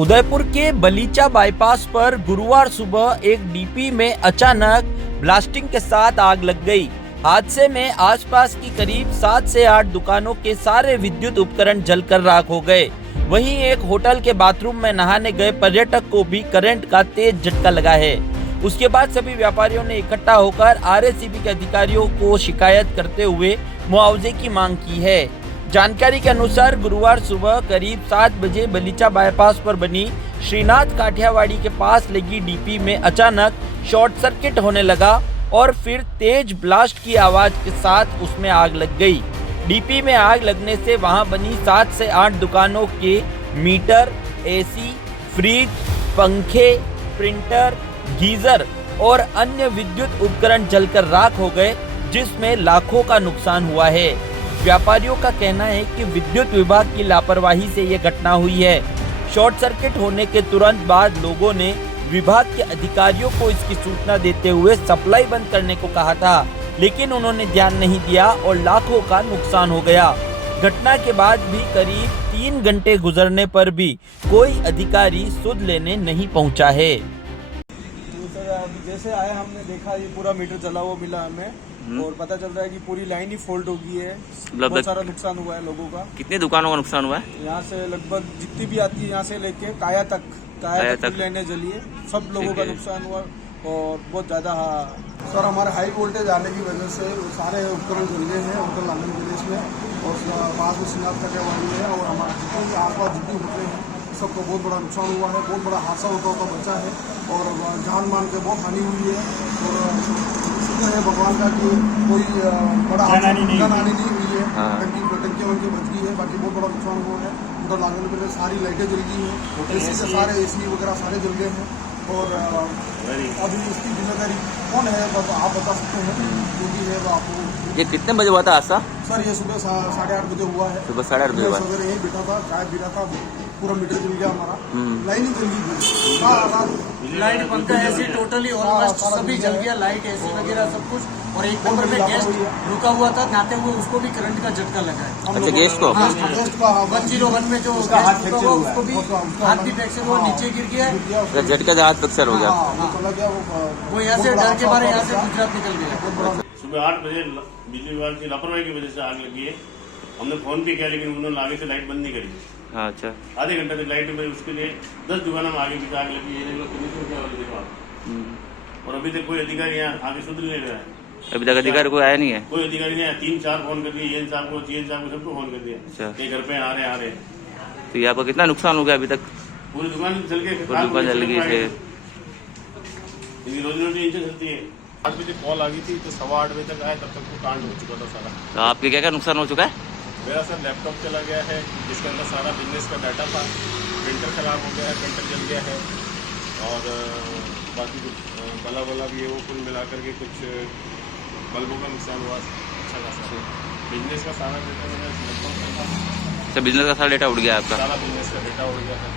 उदयपुर के बलीचा बाईपास पर गुरुवार सुबह एक डीपी में अचानक ब्लास्टिंग के साथ आग लग गई। हादसे में आसपास की करीब 7 से 8 दुकानों के सारे विद्युत उपकरण जलकर राख हो गए। वहीं एक होटल के बाथरूम में नहाने गए पर्यटक को भी करंट का तेज झटका लगा है। उसके बाद सभी व्यापारियों ने इकट्ठा होकर आरएसीबी के अधिकारियों को शिकायत करते हुए मुआवजे की मांग की है। जानकारी के अनुसार गुरुवार सुबह करीब 7 बजे बलीचा बाईपास पर बनी श्रीनाथ काठियावाड़ी के पास लगी डीपी में अचानक शॉर्ट सर्किट होने लगा और फिर तेज ब्लास्ट की आवाज के साथ उसमें आग लग गई। डीपी में आग लगने से वहां बनी 7 से 8 दुकानों के मीटर, एसी, फ्रिज, पंखे, प्रिंटर, गीजर और अन्य विद्युत उपकरण जलकर राख हो गए, जिसमें लाखों का नुकसान हुआ है। व्यापारियों का कहना है कि विद्युत विभाग की लापरवाही से ये घटना हुई है। शॉर्ट सर्किट होने के तुरंत बाद लोगों ने विभाग के अधिकारियों को इसकी सूचना देते हुए सप्लाई बंद करने को कहा था, लेकिन उन्होंने ध्यान नहीं दिया और लाखों का नुकसान हो गया। घटना के बाद भी करीब 3 घंटे गुजरने पर भी कोई अधिकारी सुध लेने नहीं पहुंचा है। जैसे आए हमने देखा ये पूरा मीटर जला हुआ मिला हमें, और पता चल रहा है कि पूरी लाइन ही फॉल्ट हो गई है। बहुत सारा नुकसान हुआ है लोगों का। कितने दुकानों का नुकसान हुआ है? यहाँ से लगभग जितनी भी आती है यहाँ से लेके काया तक लाइनें जली है। सब लोगों का नुकसान हुआ और बहुत ज्यादा। सर हमारे हाई वोल्टेज आने की वजह से सारे उपकरण जल गए हैं होटल आनंद विलेज में, और पास में श्रीनाथ काठियावाड़ी है, और हमारे जितने भी आसपास जितने होटल हैं सबको बहुत बड़ा नुकसान हुआ है। बहुत बड़ा हादसा होता बचा है और जान मान के बहुत हानि हुई है। और शुक्र है भगवान का कि कोई बड़ा हानि नहीं हुई है। टंकी वंकी बच गई है, बाकी बहुत बड़ा नुकसान हुआ है। होटल आंगन में सारी लाइटें जल गई हैं, एसी से सारे एसी वगैरह सारे जल गए हैं। और अभी इसकी जिम्मेदारी कौन है आप बता सकते हैं, क्योंकि है आपको। ये कितने बजे हुआ था हादसा? सर ये सुबह 8:30 बजे हुआ है। सुबह 8:30 बजे हुआ। सवेरे यहीं बैठा था, चाय पी रहा था, पूरा मीटर जल गया हमारा। लाइन ही जल गई, लाइट पंखा एसी टोटली ऑलमोस्ट सभी जल गया, लाइट एसी वगैरह सब कुछ। और एक नंबर में गेस्ट रुका हुआ था नहाते हुए, उसको भी करंट का झटका लगा है। अच्छा, गेस्ट को? 101 में जो गेस्ट रुका हुआ उसको भी हाथ भी फ्रैक्चर हुआ, नीचे गिर गया है। झटके से हाथ फ्रैक्चर हो गया। वो यहाँ से डर के मारे यहाँ से गुजरात निकल गया। सुबह 8 बजे बिजली विभाग की लापरवाही की वजह से आग लगी है। हमने फोन भी किया, लेकिन उन्होंने आगे से लाइट बंद नहीं करी। अच्छा, आधे घंटे तक लाइट बंद, उसके लिए 10 दुकानों में आगे पीछे आग लगी है। और अभी तक कोई अधिकारी यहाँ आगे सुध नहीं ले रहा है। अभी तक अधिकारी कोई आया नहीं है? कोई अधिकारी नहीं आया। 3-4 फोन कर दिए, साहब को, CN साहब को, सबको फोन कर दिया। अच्छा, ये घर पे आ रहे। तो यहाँ पर कितना नुकसान हो गया अभी तक? पूरी दुकान चल के दुकान जल गई है। रोजी रोटी इनसे चलती है। 8 बजे कॉल आ गई थी, तो 8:15 बजे तक आया, तब तक वो कांड हो चुका था सारा। तो आपके क्या क्या नुकसान हो चुका है? मेरा सर लैपटॉप चला गया है, जिसके अंदर सारा बिजनेस का डाटा था। प्रिंटर खराब हो गया है, प्रिंटर जल गया है, और बाकी कुछ बला भी है, वो कुल मिला करके कुछ बल्बों का नुकसान हुआ अच्छा खासा। बिजनेस का सारा डाटा मेरा लैपटॉप का था। अच्छा, बिजनेस का सारा डेटा उड़ गया आपका? सारा बिजनेस का डेटा उड़ गया है।